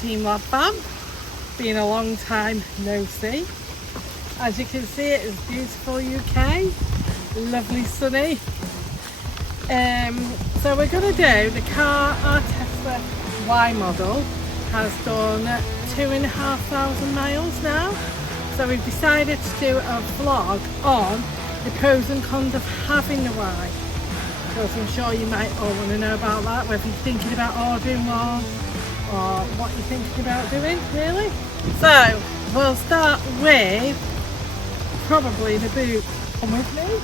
Team Labfam. Been a long time no see. As you can see, it is beautiful UK, lovely sunny. So we're going to do the car. Our Tesla Y model has done 2,500 miles now. So we've decided to do a vlog on the pros and cons of having the Y. Because I'm sure you might all want to know about that, whether you're thinking about ordering one or what you're thinking about doing, really. So we'll start with probably the boot. Come with me.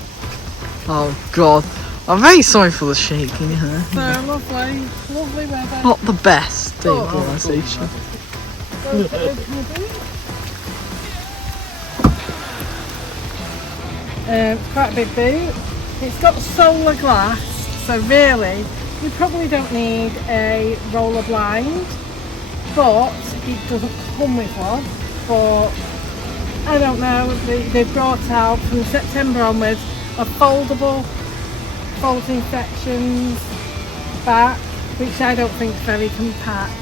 Oh God, I'm very sorry for the shaking here. So lovely, lovely weather. Not the best demobilisation. Open the boot. Quite a big boot. It's got solar glass, so really you probably don't need a roller blind, but it doesn't come with one. But I don't know, they brought out from September onwards a foldable folding sections back, which I don't think is very compact.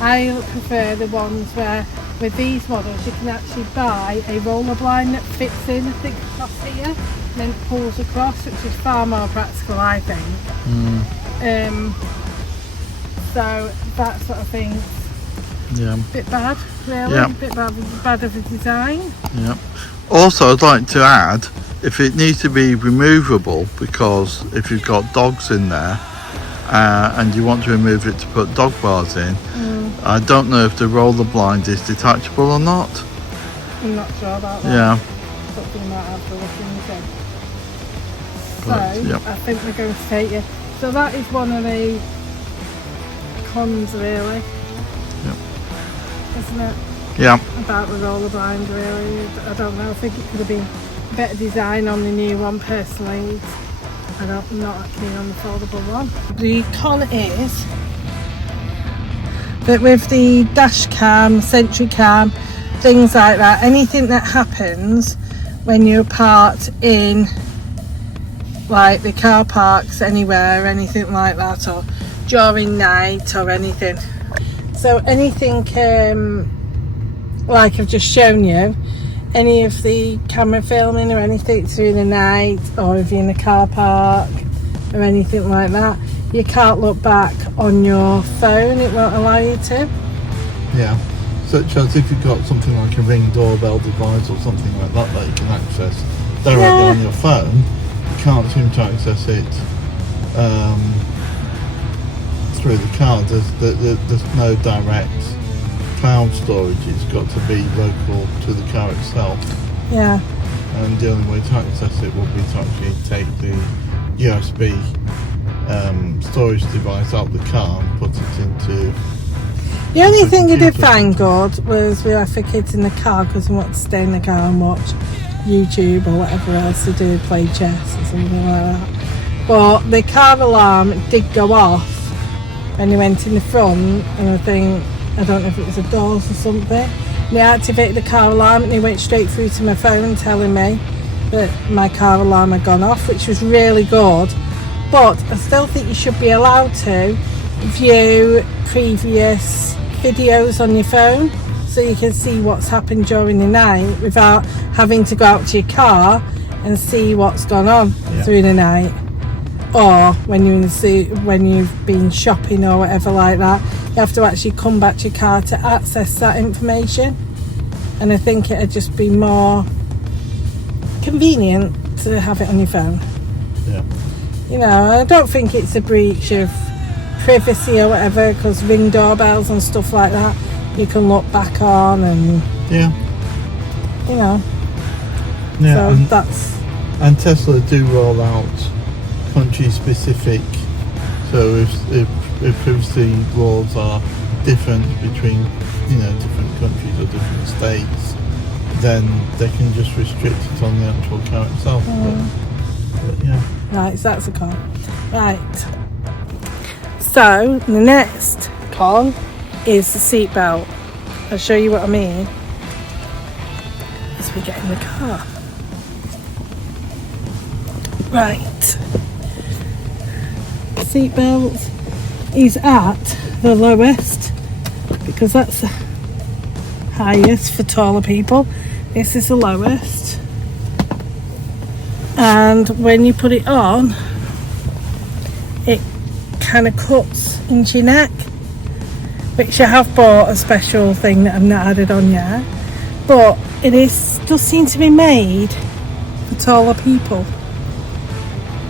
I prefer the ones where with these models you can actually buy a roller blind that fits in, I think, across here and then pulls across, which is far more practical, I think. So that sort of thing, a bit bad, really, a bit bad of a design. Yeah. Also, I'd like to add, if it needs to be removable, because if you've got dogs in there and you want to remove it to put dog bars in, I don't know if the roller blind is detachable or not. I'm not sure about that. Yeah. Something you might have to look into. But, So, I think we're going to take you. So that is one of the cons, really. Yep. Isn't it? Yeah. About the roller blind, really. I don't know. I think it could have been better design on the new one, personally. I'm not that keen on the foldable one. The con is that with the dash cam, sentry cam, things like that, anything that happens when you're parked in like the car parks anywhere, anything like that, or during night or anything. So anything like I've just shown you, any of the camera filming or anything through the night, or if you're in a car park or anything like that, you can't look back on your phone, it won't allow you to. Yeah, such as if you've got something like a Ring doorbell device or something like that that you can access directly on your phone, you can't seem to access it through the car. There's no direct cloud storage, it's got to be local to the car itself. Yeah. And the only way to access it will be to actually take the USB storage device out of the car and put it into... The only thing I did find good was we left the kids in the car because we wanted to stay in the car and watch YouTube or whatever else to do, play chess or something like that. But the car alarm did go off when they went in the front, and I don't know if it was the doors or something. They activated the car alarm and they went straight through to my phone telling me that my car alarm had gone off, which was really good. But I still think you should be allowed to view previous videos on your phone so you can see what's happened during the night without having to go out to your car and see what's gone on through the night. Or when you've been shopping or whatever like that, you have to actually come back to your car to access that information. And I think it'd just be more convenient to have it on your phone. Yeah. You know, I don't think it's a breach of privacy or whatever, because Ring doorbells and stuff like that you can look back on, and you know. Yeah. So and Tesla do roll out country specific, so if privacy laws are different between different countries or different states, then they can just restrict it on the actual car itself. But yeah. Right, so that's a con. Right. So the next con is the seatbelt. I'll show you what I mean as we get in the car. Right. Seatbelt is at the lowest because that's the highest for taller people. This is the lowest. And when you put it on, it kind of cuts into your neck, which I have bought a special thing that I've not added on yet, but it does seem to be made for taller people.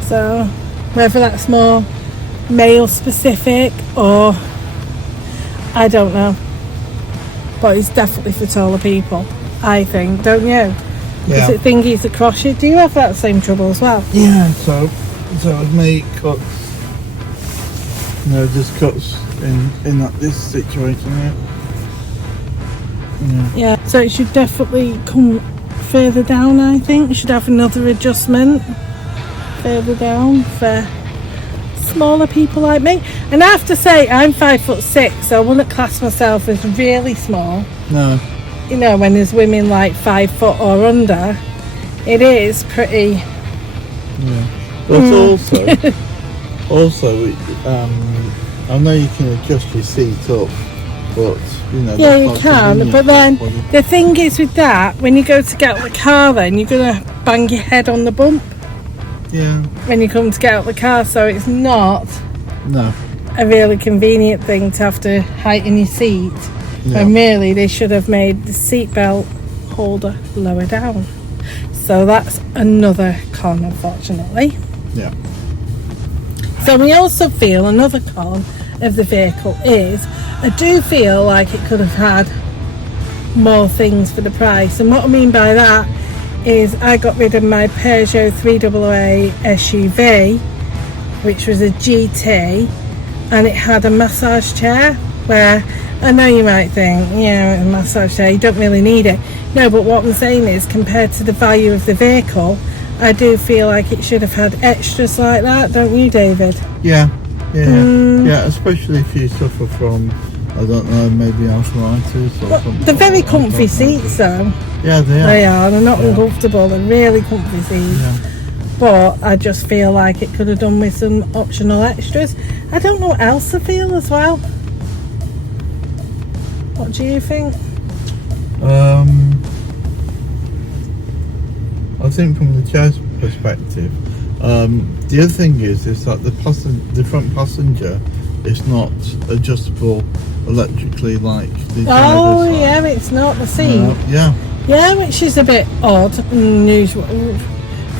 So whether that's more male specific or I don't know, but it's definitely for taller people, I think, don't you? Yeah. Is it thingies across you? Do you have that same trouble as well? Yeah, so with me, it cuts, just cuts in this situation here. Yeah, so it should definitely come further down, I think. You should have another adjustment further down for smaller people like me. And I have to say, I'm 5'6", so I wouldn't class myself as really small. No. You know, when there's women like 5 foot or under, it is pretty. Yeah. But also, I know you can adjust your seat up, but Yeah, you can. But then the thing is with that, when you go to get out the car, then you're gonna bang your head on the bump. Yeah. When you come to get out the car, so it's not No. a really convenient thing to have to heighten your seat. Yeah. And really, they should have made the seatbelt holder lower down. So that's another con, unfortunately. Yeah. So we also feel another con of the vehicle is I do feel like it could have had more things for the price. And what I mean by that is I got rid of my Peugeot 3AA SUV, which was a GT, and it had a massage chair where I know you might think, a massage chair, you don't really need it. No, but what I'm saying is, compared to the value of the vehicle, I do feel like it should have had extras like that, don't you, David? Yeah. Yeah, especially if you suffer from, I don't know, maybe arthritis or something. They're very comfy seats though. Yeah, they are. They are, they're not uncomfortable, they're really comfy seats. Yeah. But I just feel like it could have done with some optional extras. I don't know what else I feel as well. What do you think? I think from the chair's perspective, the other thing is that the front passenger is not adjustable electrically like the driver's side. Yeah, it's not the seat. Yeah, which is a bit odd and unusual.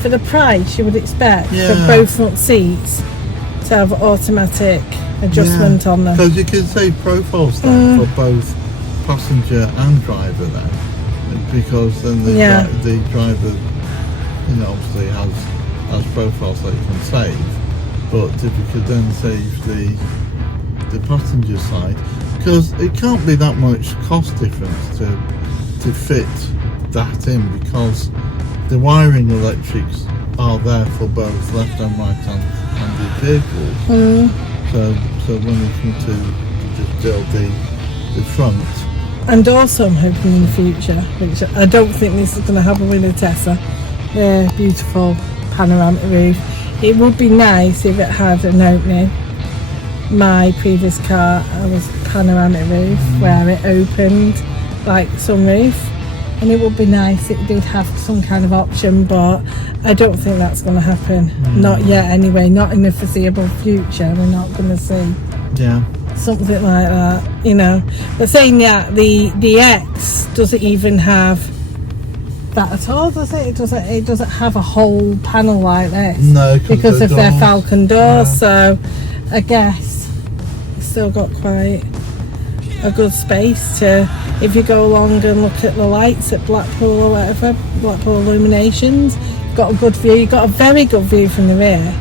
For the price you would expect for both front seats to have automatic adjustment on them. Because you can say profiles then for both passenger and driver then, because then the driver, obviously has profiles that you can save. But if you could then save the passenger side, because it can't be that much cost difference to fit that in, because the wiring electrics are there for both left and right handed vehicles. So when you come to just build the front. And also I'm hoping in the future, which I don't think this is going to happen with a Tesla, the beautiful panoramic roof. It would be nice if it had an opening. My previous car was panoramic roof where it opened like sunroof, and it would be nice if it did have some kind of option, but I don't think that's going to happen. Not yet anyway, not in the foreseeable future. We're not going to see something like that, But saying that, the X doesn't even have that at all, does it? It doesn't have a whole panel like this. No, because of their Falcon doors. So I guess it's still got quite a good space to, if you go along and look at the lights at Blackpool or whatever, Blackpool Illuminations, you've got a good view. You've got a very good view from the rear.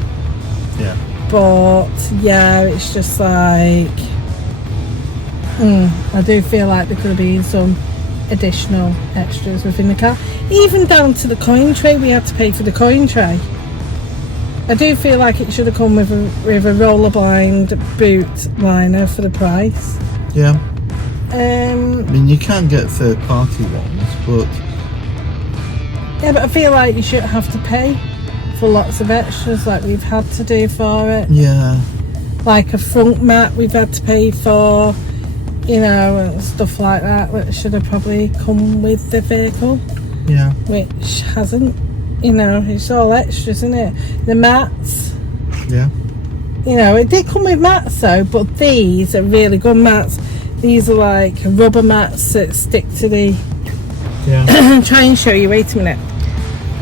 Yeah. But it's just like I do feel like there could have been some additional extras within the car, even down to the coin tray. We had to pay for the coin tray. I do feel like it should have come with a roller blind boot liner for the price. Yeah. I mean, you can get third party ones, but but I feel like you shouldn't have to pay for lots of extras like we've had to do for it. Yeah. Like a front mat we've had to pay for. you know, and stuff like that should have probably come with the vehicle, Yeah. which hasn't. You know, it's all extras, isn't it? The mats. Yeah. You know, it did come with mats though, but these are really good mats. These are like rubber mats that stick to the... Yeah. try and show you, wait a minute.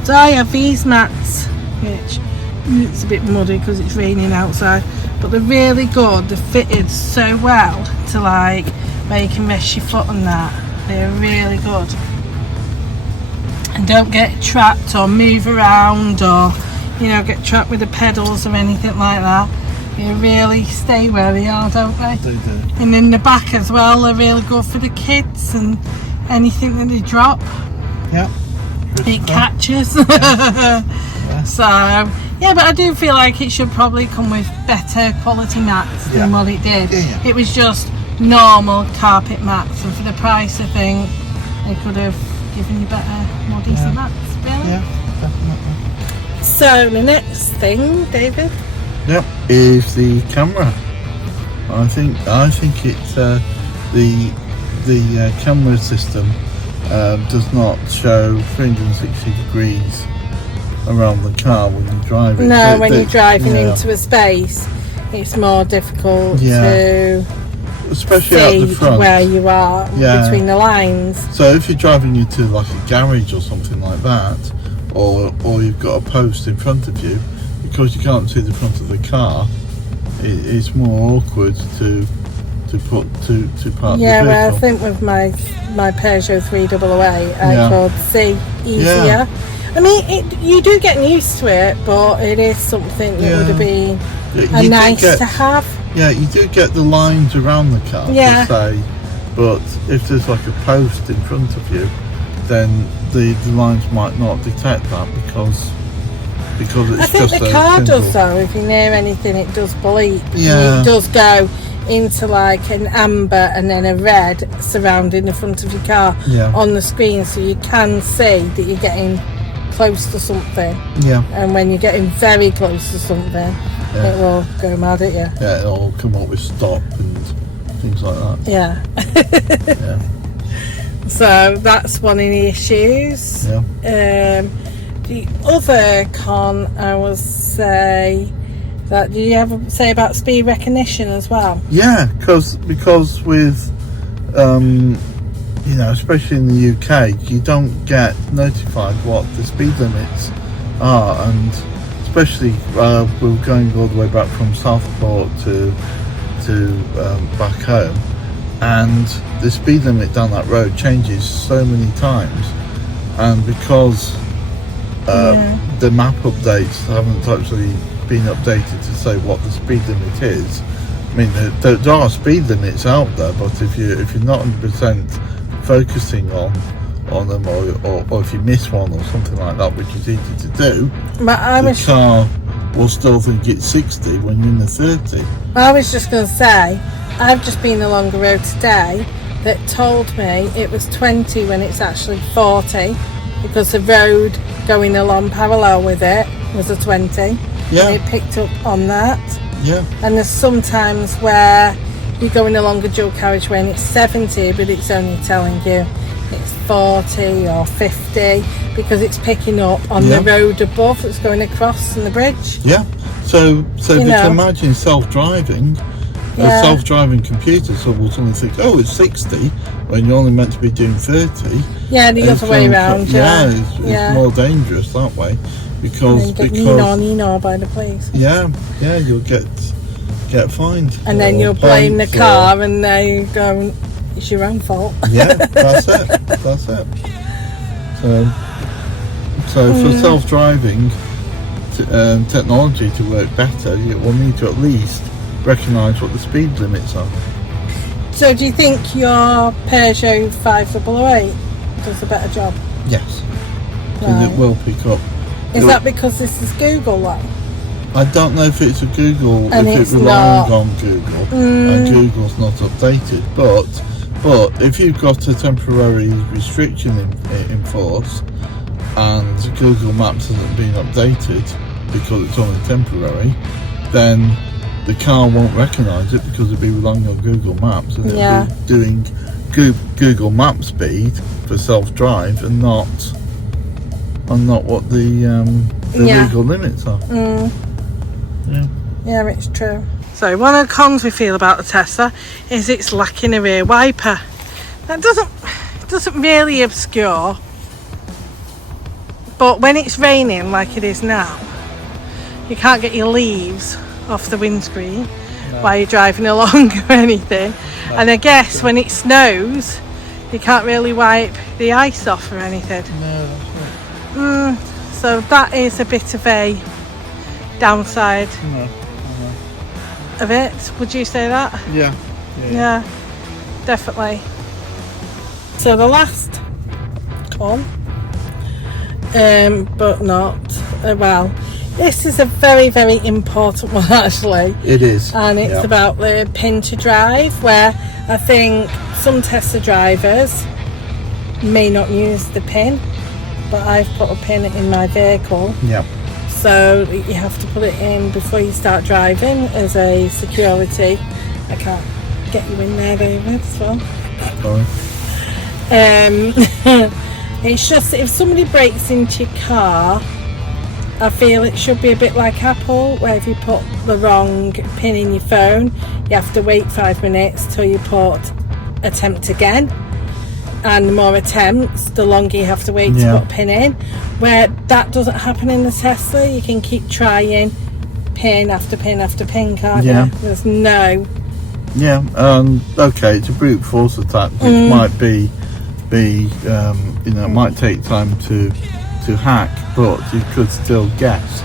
So I have these mats, which it's a bit muddy because it's raining outside, but they're really good. They're fitted so well to like where you can rest your foot on that. They're really good. And don't get trapped or move around or, you know, get trapped with the pedals or anything like that. They really stay where they are, don't they? They do. And in the back as well, they're really good for the kids and anything that they drop, Yeah. it catches. Yeah. So, yeah, but I do feel like it should probably come with better quality mats than what it did. Yeah. It was just normal carpet mats, and for the price, I think they could have given you better, more decent mats, really. Yeah, definitely. So the next thing, David. Yep, is the camera. I think it's the camera system does not show 360 degrees around the car when you're driving. No, when you're driving into a space, it's more difficult to especially see out the front where you are between the lines. So if you're driving into like a garage or something like that, or you've got a post in front of you, because you can't see the front of the car, it's more awkward to park the vehicle. Well, I think with my Peugeot 388, I could see easier. Yeah. I mean, you do get used to it, but it is something that would have been nice to have. Yeah, you do get the lines around the car, per se, but if there's like a post in front of you, then the lines might not detect that because it's I think just the car does though. If you're near anything, it does bleep. Yeah. It does go into like an amber and then a red surrounding the front of your car on the screen, so you can see that you're getting close to something. Yeah. And when you're getting very close to something, it will go mad at you. Yeah, it'll come up with stop and things like that. Yeah. So that's one of the issues. Yeah. The other con, I would say, that do you ever say about speed recognition as well? Yeah, because with you know, especially in the UK, you don't get notified what the speed limits are, and especially we're going all the way back from Southport to back home, and the speed limit down that road changes so many times, and because the map updates haven't actually been updated to say what the speed limit is. I mean, there are speed limits out there, but if you're not 100% focusing on them, or if you miss one or something like that, which is easy to do, the car will still think it's 60 when you're in the 30. I was just going to say, I've just been along the road today that told me it was 20 when it's actually 40, because the road going along parallel with it was a 20. Yeah. And it picked up on that. Yeah. And there's sometimes where you're going along a dual carriageway and it's 70, but it's only telling you it's 40 or 50 because it's picking up on the road above that's going across on the bridge. Yeah. So if you can imagine self-driving, a self-driving computer, so will suddenly think, oh, it's 60 when you're only meant to be doing 30. Yeah, the other way around. It's more dangerous that way because Nino by the police. Yeah, you'll get fined. And then you'll blame the car, and they go, it's your own fault. Yeah, that's it. So for self-driving technology to work better, we'll need to at least recognise what the speed limits are. So do you think your Peugeot 5008 does a better job? Yes, because it will pick up. Is that because this is Google though? I don't know if it's a Google, and if it relies on Google, and Google's not updated, but if you've got a temporary restriction in force and Google Maps hasn't been updated because it's only temporary, then the car won't recognise it because it'll be relying on Google Maps, and it'll be doing Google Map speed for self-drive and not what the legal limits are. Yeah, it's true. So one of the cons we feel about the Tesla is it's lacking a rear wiper. That doesn't really obscure, but when it's raining like it is now, you can't get your leaves off the windscreen while you're driving along or anything. And I guess when it snows, you can't really wipe the ice off or anything. No, that's right. So that is a bit of a downside of it. Would you say that? Yeah. Definitely. So the last con, but not well. This is a very, very important one actually. It is. And it's about the pin to drive, where I think some Tesla drivers may not use the pin, but I've put a pin in my vehicle. Yeah. So you have to put it in before you start driving as a security. I can't get you in there, David, as well. Sorry. It's just that if somebody breaks into your car, I feel it should be a bit like Apple, where if you put the wrong pin in your phone, you have to wait 5 minutes till you put attempt again, and the more attempts, the longer you have to wait to put a pin in. Where that doesn't happen in the Tesla, you can keep trying pin after pin after pin, can't you? There's no. Okay, it's a brute force attack, which might be it might take time to hack, but you could still guess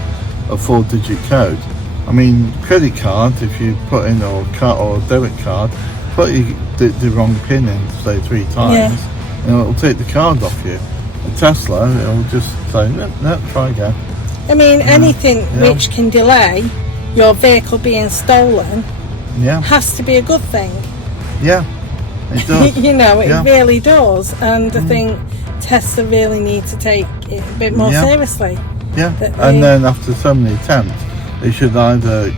a 4-digit code. I mean, credit card, if you put in or a debit card, put the wrong pin in, say 3 times, and it'll take the card off you. A Tesla, it'll just say, no, try again. I mean, anything which can delay your vehicle being stolen has to be a good thing. Yeah, it does. It really does. And I think Tesla really need to take it a bit more seriously. And then after so many attempts, they should either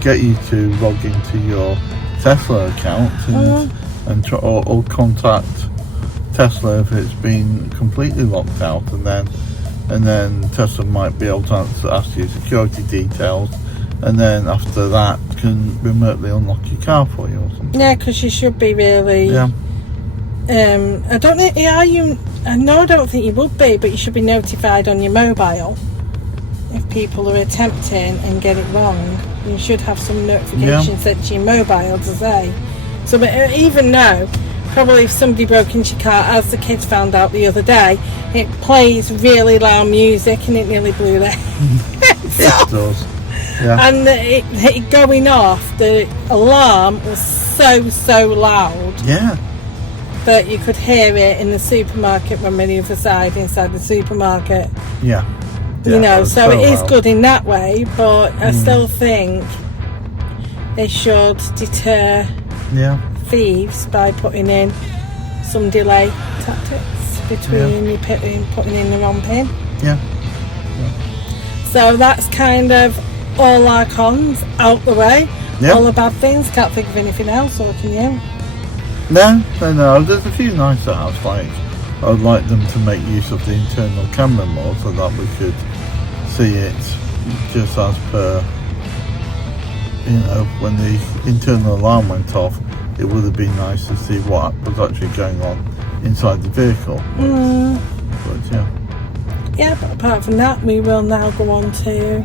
get you to log into your Tesla account and try, or contact Tesla if it's been completely locked out, and then Tesla might be able to ask you security details, and then after that can remotely unlock your car for you or something. Yeah, because you should be really. I don't think. I don't think you would be, but you should be notified on your mobile if people are attempting and get it wrong. You should have some notification set to your mobile to say. So, but even though, probably if somebody broke into your car, as the kids found out the other day, it plays really loud music and it nearly blew their heads off. It does. And it going off, the alarm was so loud. That you could hear it in the supermarket from the other side, inside the supermarket. So it is good in that way, but I still think they should deter thieves by putting in some delay tactics between you putting in the wrong pin. So that's kind of all our cons out the way. All the bad things. Can't think of anything else, or can you? No. There's a few nice ones. Like, I'd like them to make use of the internal camera more, so that we could see it just as per, when the internal alarm went off, it would have been nice to see what was actually going on inside the vehicle. But but apart from that, we will now go on to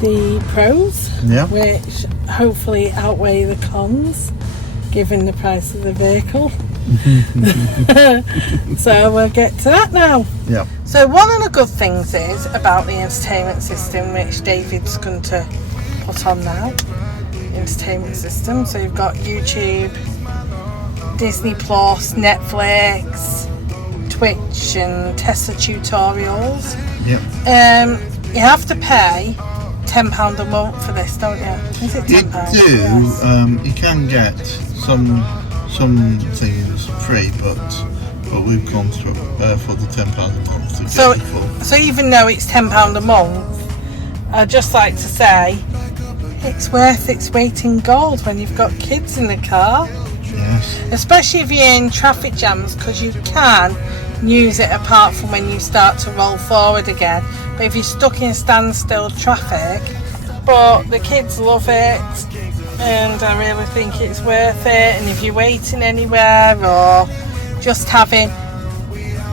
the pros, which hopefully outweigh the cons, given the price of the vehicle. So we'll get to that now. So one of the good things is about the entertainment system, which David's going to put on now. Entertainment system. So you've got YouTube, Disney Plus, Netflix, Twitch, and Tesla tutorials. You have to pay £10 a month for this, don't you? Is it £10? You do. Yes. You can get some things free, but we've gone through for the £10 a month to get it full. So even though it's £10 a month, I'd just like to say it's worth its weight in gold when you've got kids in the car. Yes. Especially if you're in traffic jams, because you can use it apart from when you start to roll forward again. But if you're stuck in standstill traffic, but the kids love it, and I really think it's worth it. And if you're waiting anywhere or just having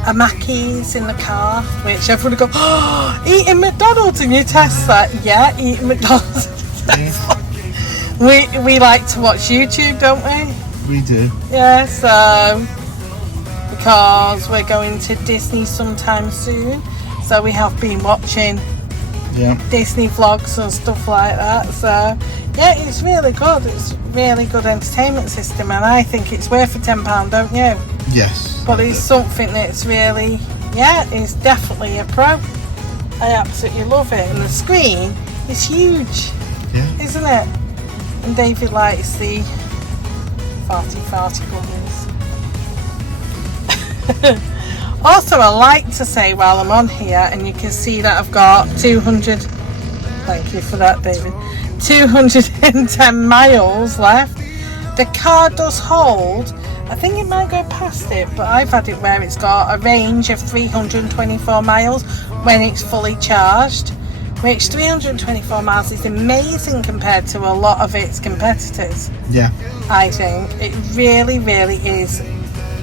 a Mackey's in the car, which everyone will go, oh, eating McDonald's, and you test that. Yeah, eating McDonald's. we like to watch YouTube, don't we? We do. Yeah, so because we're going to Disney sometime soon, so we have been watching Disney vlogs and stuff like that. So yeah, it's really good. It's really good entertainment system, and I think it's worth £10, don't you? Yes. But it's something that's really, it's definitely a pro. I absolutely love it, and the screen is huge, isn't it? And David likes the farty bubbles. Also, I like to say while I'm on here, and you can see that I've got 200, thank you for that, David, 210 miles left. The car does hold, I think it might go past it, but I've had it where it's got a range of 324 miles when it's fully charged, which 324 miles is amazing compared to a lot of its competitors. Yeah. I think it really, really is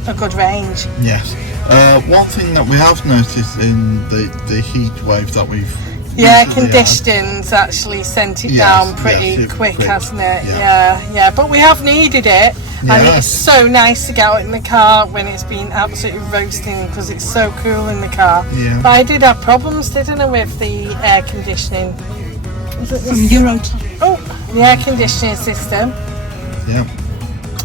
a good range. Yes. One thing that we have noticed in the heat wave that we've conditioning's actually sent it down pretty quick, hasn't it? Yeah. But we have needed it, and it's so nice to get out in the car when it's been absolutely roasting, because it's so cool in the car. Yeah. But I did have problems, didn't I, with the air conditioning? Was it From Eurotunnel. Oh, the air conditioning system. Yeah.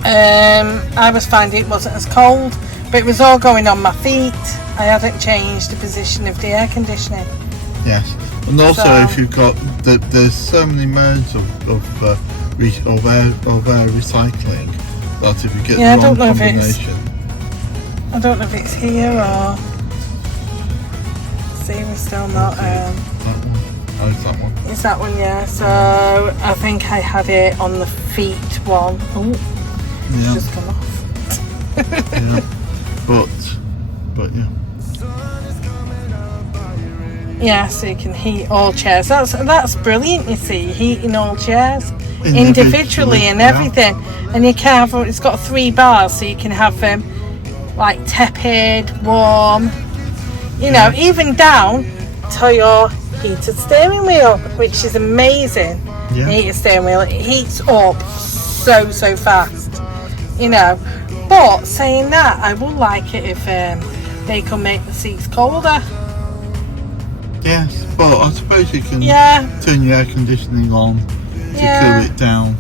I was finding it wasn't as cold, but it was all going on my feet. I hadn't changed the position of the air conditioning. Yes. And also, if you've got there's so many modes of air recycling that if you get the wrong combination. I don't know if it's here or. See, we're still not. That one. Oh, it's that one. It's that one, yeah. So I think I had it on the feet one. Oh, it's just come off. But yeah. Yeah, so you can heat all chairs. That's brilliant. You see, heating all chairs individually and everything, and you can have. It's got 3 bars, so you can have them like tepid, warm. You know, even down to your heated steering wheel, which is amazing. Yeah. Heated steering wheel, it heats up so fast. You know, but saying that, I would like it if they can make the seats colder. Yes, but I suppose you can turn your air conditioning on to cool it down.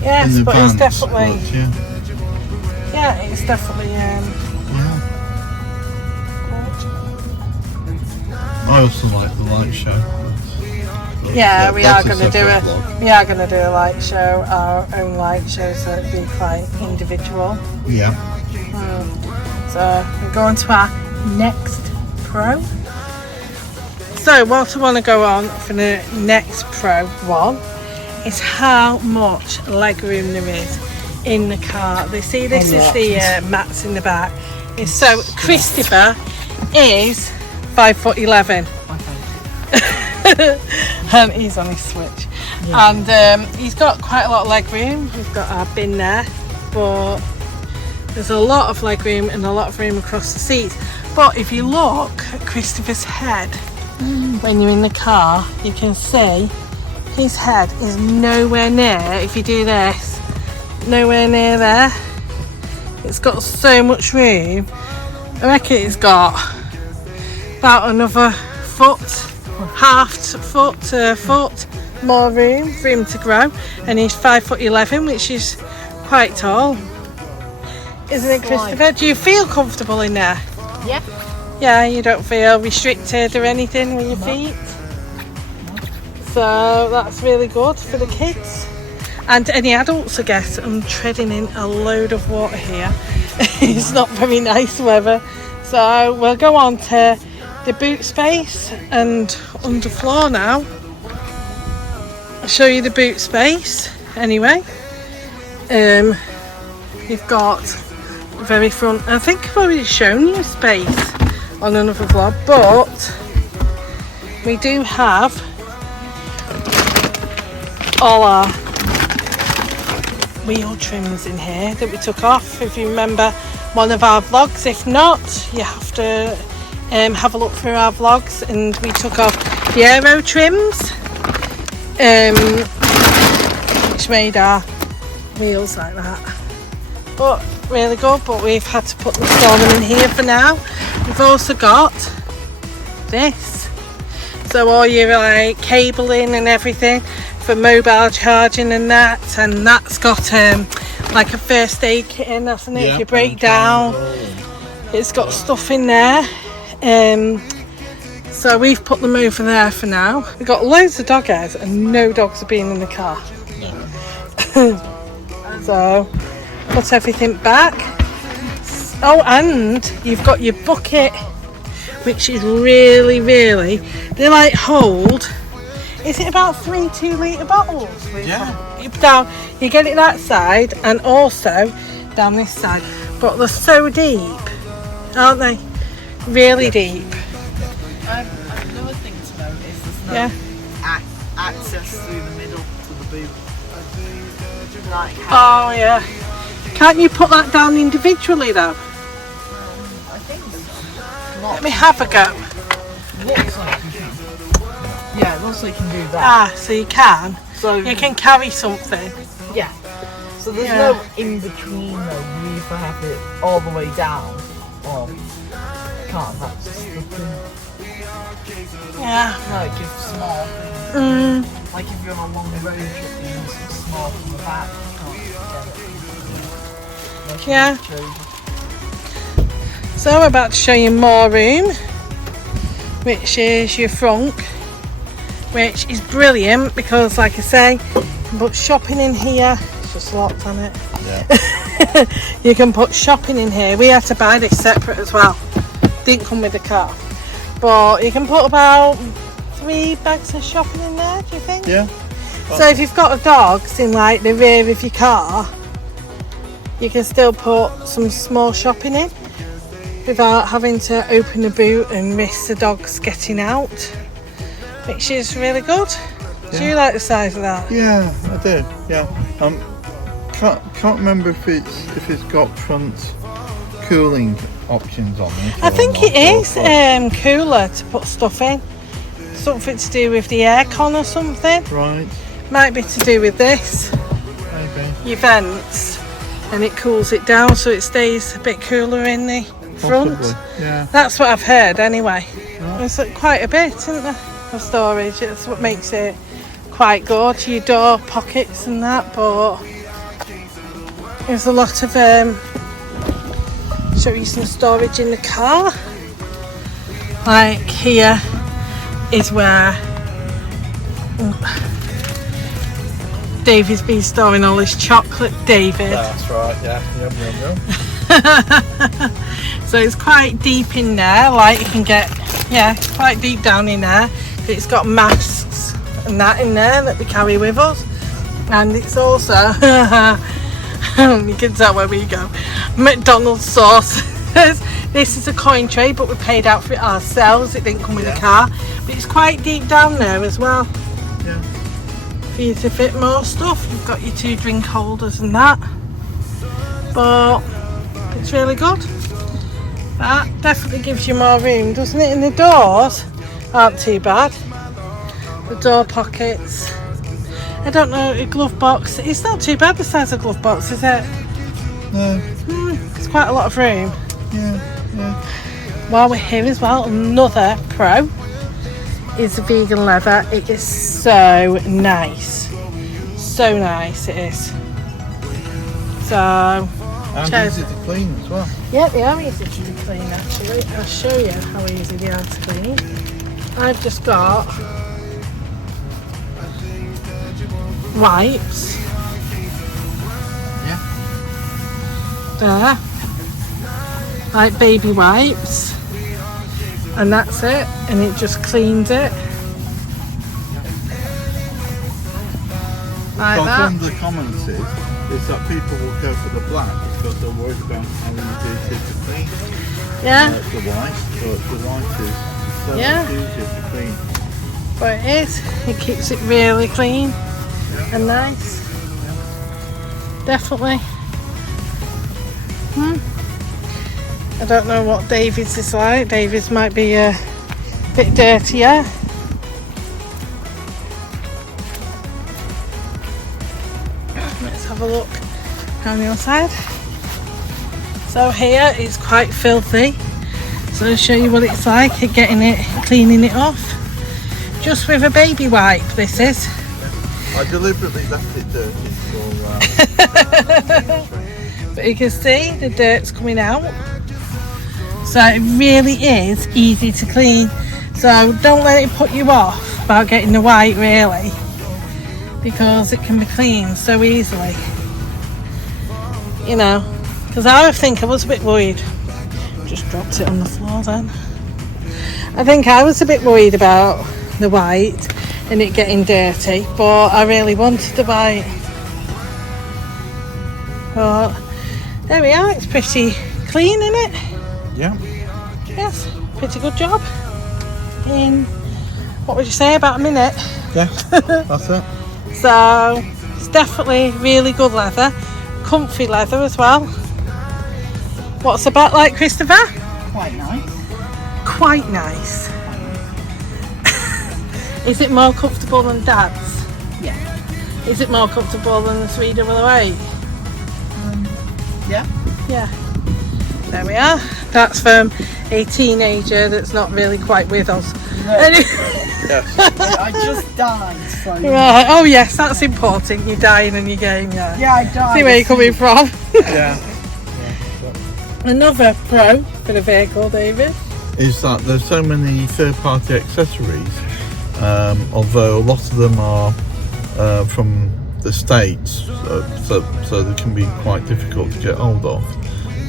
Yes, in but advance, it's definitely. But, It's definitely. I also like the light show. But We are going to do separate vlog. a light show, our own light show, so it'd be quite individual. Yeah. So we're going to our next pro. So what I want to go on for the next pro one is how much legroom there is in the car. They see this is the mats in the back. So Christopher is 5'11", and he's on his switch, and he's got quite a lot of legroom. We've got our bin there, but there's a lot of legroom and a lot of room across the seats. But if you look at Christopher's head when you're in the car, you can see his head is nowhere near, if you do this, nowhere near there. It's got so much room. I reckon it's got about another half foot to a foot more room to grow, and he's 5'11", which is quite tall, isn't it, Christopher? Do you feel comfortable in there? Yeah, you don't feel restricted or anything with your feet? So that's really good for the kids and any adults, I guess. I'm treading in a load of water here. It's not very nice weather, so we'll go on to the boot space and underfloor now. I'll show you the boot space anyway. You've got the very front. I think I've already shown you space on another vlog, but we do have all our wheel trims in here that we took off, if you remember one of our vlogs. If not, you have to have a look through our vlogs, and we took off the aero trims, which made our wheels like that. But really good, but we've had to put the storm in here for now. We've also got this, so all your like cabling and everything for mobile charging and that's got like a first aid kit in, hasn't it? If you break down, it's got stuff in there. So we've put them over there for now. We've got loads of dog hairs and no dogs have been in the car. So put everything back. Oh, and you've got your bucket, which is really, they like hold, is it about 3 2-litre bottles? Down, you get it that side and also down this side, but they're so deep, aren't they? Really deep. Another thing to note is there's no access through the middle to the boot. Like Oh yeah. Can't you put that down individually though? I think so. Let me have a go. Looks like you can. Yeah, it looks like you can do that. Ah, so you can. So You can carry something. yeah. So there's Yeah. no in between though. You either have it all the way down or can't have access to the thing. Yeah. Like if small things. Like if you're on a long road trip and you need something small from the back, you can't get it. Yeah. So we're about to show you more room, which is your front, which is brilliant because, like I say, you can put shopping in here. It's just locked on it. Yeah. You can put shopping in here. We had to buy this separate as well. Didn't come with the car, but you can put about 3 bags of shopping in there. Do you think? Yeah. So if you've got a dog in like the rear of your car, you can still put some small shopping in without having to open the boot and risk the dogs getting out, which is really good. Do you like the size of that? Yeah, I do. Yeah. Can't remember if it's got front cooling options on it. I think it is cooler to put stuff in. Something to do with the aircon or something. Right. Might be to do with this. Maybe. Your vents, and it cools it down so it stays a bit cooler in the front. Possibly. Yeah. That's what I've heard anyway. Right. There's quite a bit, isn't there, of storage. That's what makes it quite good. Your door pockets and that, but there's a lot of show you some storage in the car. Like here is where David's been storing all his chocolate. David. That's right. Yeah. Yum. So it's quite deep in there, like you can get, quite deep down in there. It's got masks and that in there that we carry with us, and it's also you can tell where we go, McDonald's sauce. This is a coin tray, but we paid out for it ourselves. It didn't come with the car, but it's quite deep down there as well. Yeah. For you to fit more stuff. You've got your 2 drink holders and that, but it's really good. That definitely gives you more room, doesn't it? And the doors aren't too bad. The door pockets, I don't know, a glove box, it's not too bad the size of glove box, is it? No. It's quite a lot of room. Yeah. While we're here as well, another pro is the vegan leather. It is so nice. So nice it is. So And easy to clean as well. yeah, they are easy to clean actually. I'll show you how easy they are to clean. I've just got wipes. Yeah. There. Like baby wipes. And that's it. And it just cleans it. Some of the comments is that people will go for the black because they're worried about how easy it is to clean. Yeah. The white, but the white is so Yeah. much easier to clean. But it is. It keeps it really clean and nice. Definitely. I don't know what David's is like. David's might be a bit dirtier. Let's have a look down the other side. So here is quite filthy. So I'll show you what it's like cleaning it off. Just with a baby wipe, this is. I deliberately left it dirty for But you can see the dirt's coming out. So it really is easy to clean. So don't let it put you off about getting the white, really, because it can be cleaned so easily. You know, because I think I was a bit worried. Just dropped it on the floor then. I think I was a bit worried about the white and it getting dirty, but I really wanted the white. But there we are, it's pretty clean, isn't it? yeah. Yes, pretty good job. In, what would you say, about a minute? Yeah, that's it. So it's definitely really good leather, comfy leather as well. What's the back like, Christopher? Quite nice. Quite nice. Is it more comfortable than Dad's? Yeah. Is it more comfortable than the 3008? Yeah. Yeah. There we are. That's from a teenager that's not really quite with us. No. Yes. I just died, so. Right. Oh yes, that's important. You're dying in your game, yeah. Yeah, I died. See where you're coming from. Yeah. Another pro for the vehicle, David. Is that there's so many third-party accessories, although a lot of them are from the States, so they can be quite difficult to get hold of.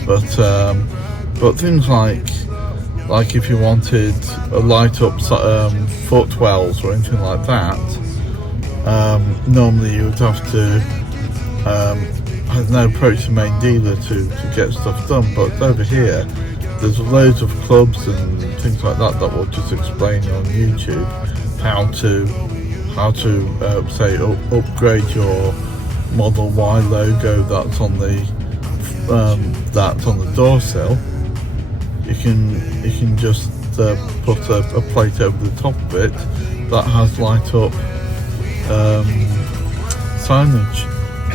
But things like if you wanted a light-up footwells or anything like that, normally you would have to approach the main dealer to get stuff done. But over here, there's loads of clubs and things like that will just explain on YouTube how to say upgrade your Model Y logo that's on the door sill. You can just put a plate over the top of it that has light up signage,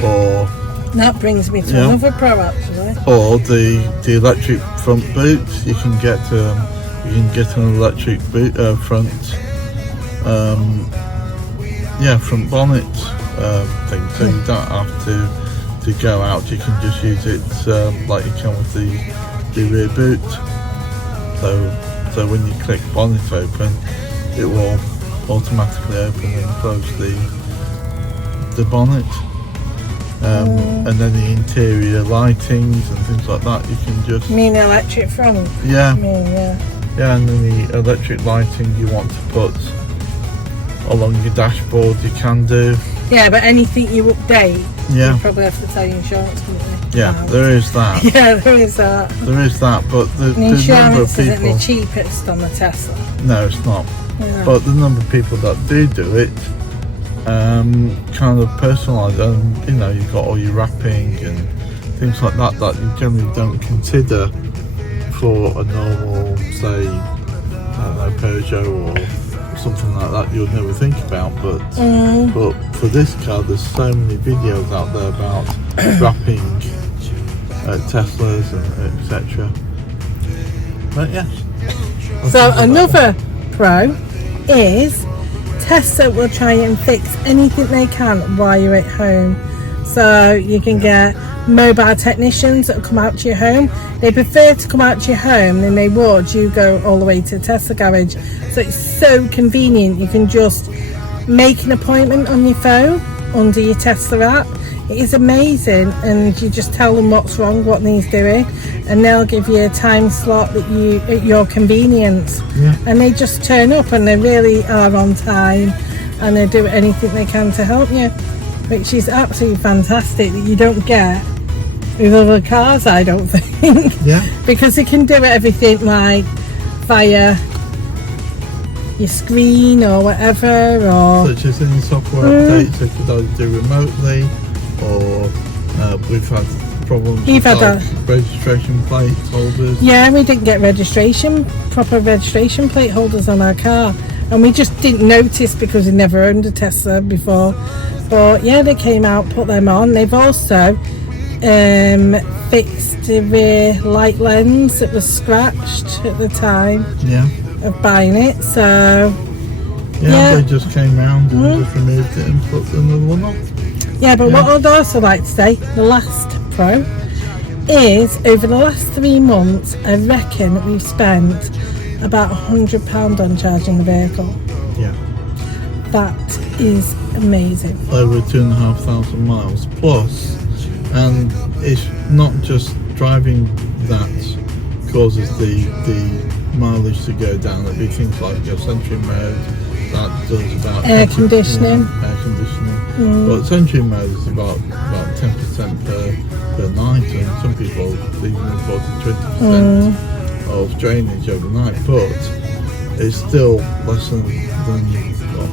or That brings me to another pro actually. or the electric front boot. You can get an electric boot front front bonnet thing, so you don't have to go out. You can just use it like you can with the rear boot. So when you click bonnet open, it will automatically open and close the bonnet. And then the interior lightings and things like that, you can just... You mean electric front? Yeah. Yeah. Yeah, and then the electric lighting you want to put along your dashboard, you can do. Yeah, but anything you update, Yeah. you probably have to tell your insurance company. Yeah, about. there is that. Yeah, there is that. There is that, but the number of Insurance isn't people... the cheapest on the Tesla. No, it's not. Yeah. But the number of people that do it kind of personalise, and you've got all your wrapping and things like that you generally don't consider for a normal, say, I don't know, Peugeot or something like that. You'd never think about, but for this car, there's so many videos out there about wrapping Teslas and etc. But yeah. So another pro is Tesla will try and fix anything they can while you're at home. So you can get mobile technicians that will come out to your home. They prefer to come out to your home than they would you go all the way to the Tesla garage. So it's so convenient. You can just make an appointment on your phone under your Tesla app. It is amazing, and you just tell them what's wrong, what needs doing, and they'll give you a time slot that at your convenience. Yeah. And they just turn up, and they really are on time, and they do anything they can to help you. which is absolutely fantastic that you don't get with other cars, I don't think. Yeah. Because it can do everything like via your screen or whatever, or Such as any software updates they could either do remotely, or we've had problems You've with had like registration plate holders. yeah, we didn't get proper registration plate holders on our car, and we just didn't notice because we never owned a Tesla before. But yeah, they came out, put them on. They've also fixed the rear light lens that was scratched at the time Yeah. of buying it. So Yeah, they just came round and just removed it and put another one on. yeah, but what I'd also like to say, the last pro is over the last 3 months, I reckon we've spent about £100 on charging the vehicle. Yeah. That is amazing. Over 2,500 miles plus, and it's not just driving that causes the mileage to go down. It'd be things like your Sentry mode that does about Air conditioning. Air conditioning. But Sentry mode is about 10% per night, and some people even report 20% of drainage overnight. But it's still less than well,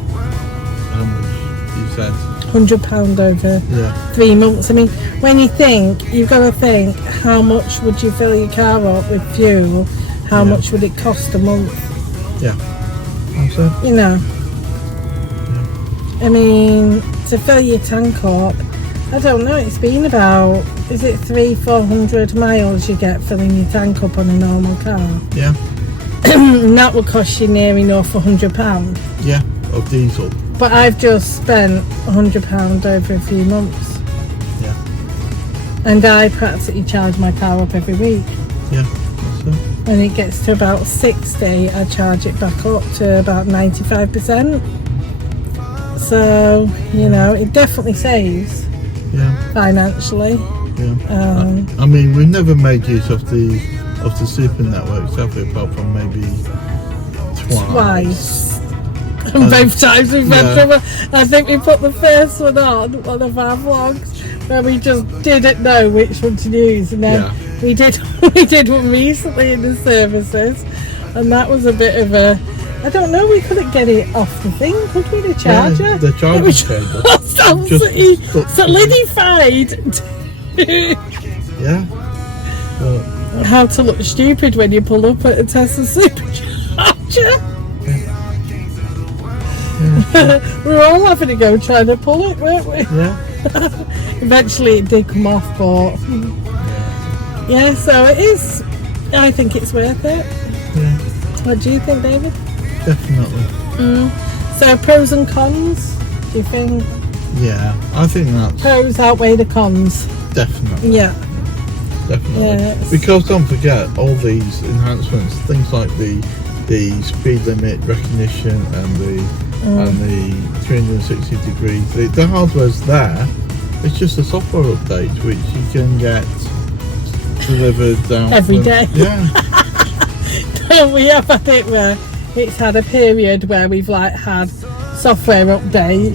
how much you said? £100 over Yeah. 3 months. I mean, when you think, you've got to think, how much would you fill your car up with fuel? How much would it cost a month? Yeah. That's it. You know, I mean, to fill your tank up, I don't know, it's been about, is it 300-400 miles you get filling your tank up on a normal car? Yeah. And that would cost you near enough £100. Yeah. Of diesel. But I've just spent £100 over a few months. Yeah. And I practically charge my car up every week. Yeah. That's it. When it gets to about 60, I charge it back up to about 95%. So, you know, it definitely saves Yeah. financially. Yeah. I mean, we've never made use of the super networks, have we? Apart from maybe twice. And both times we've had yeah. trouble. I think we put the first one on one of our vlogs where we just didn't know which one to use, and then we did one recently in the services, and that was a bit of a, I don't know, we couldn't get it off the thing, could we? The charger? Yeah, the charger cable. Absolutely solidified. Yeah. But, How to look stupid when you pull up at a Tesla supercharger. We were all having to go trying to pull it, weren't we? yeah. Eventually it did come off, but yeah, so it is, I think it's worth it. Yeah. What do you think, David? Definitely. So pros and cons, do you think? Yeah. I think that's Pros outweigh the cons. definitely. Yeah. Definitely. Yes. Because don't forget all these enhancements, things like the speed limit recognition and the 360 degrees. The hardware's there. It's just a software update which you can get delivered down Every day. Yeah. We have had it where it's had a period where we've like had software update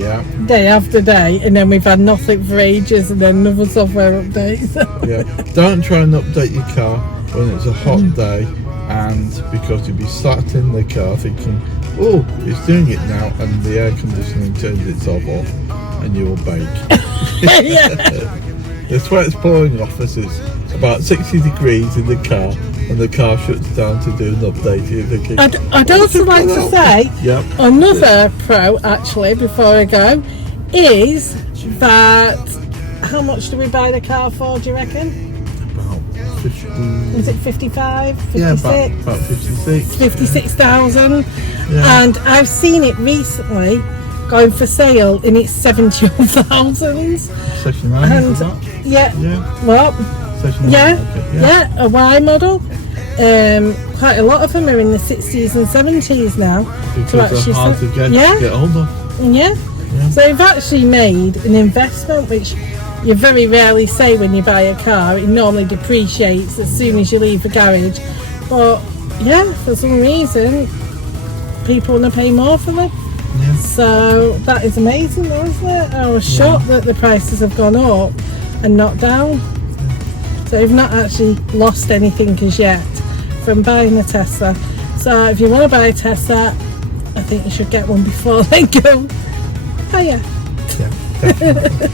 day after day, and then we've had nothing for ages, and then another software update. Yeah. Don't try and update your car when it's a hot day, and because you'll be sat in the car thinking, oh, it's doing it now, and the air conditioning turns itself off and you will bake. The sweat's pouring off as it's about 60 degrees in the car, and the car shuts down to do an update. You're thinking, I'd also like to say another pro, actually, before I go, is that how much do we buy the car for, do you reckon? about 50. Is it 55, 56? Yeah, about 56. 56,000. Yeah. And I've seen it recently going for sale in its 70,000. Section 9 And is that? yeah, Yeah. well, Section 9. yeah, Okay, yeah, a Y model. Quite a lot of them are in the 60s and 70s now. Because they're hard to get hold of. Yeah. So they've actually made an investment, which you very rarely say when you buy a car. It normally depreciates as soon as you leave the garage. But yeah, for some reason, people want to pay more for them. Yeah. So that is amazing though, isn't it? I was shocked that the prices have gone up and not down. So you've not actually lost anything as yet from buying a Tesla. So if you want to buy a Tesla, I think you should get one before they go higher. Yeah, definitely.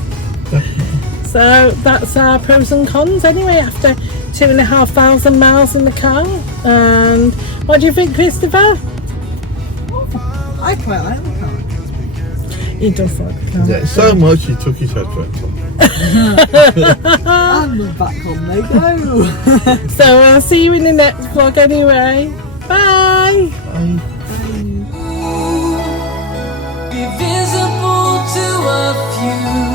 So that's our pros and cons anyway after 2,500 miles in the car. And what do you think, Christopher? I quite like the car. He does like the car. Yeah, so much he took his headphones off. And we're back on they go. So I'll see you in the next vlog anyway. Bye! Bye. Be visible to a few.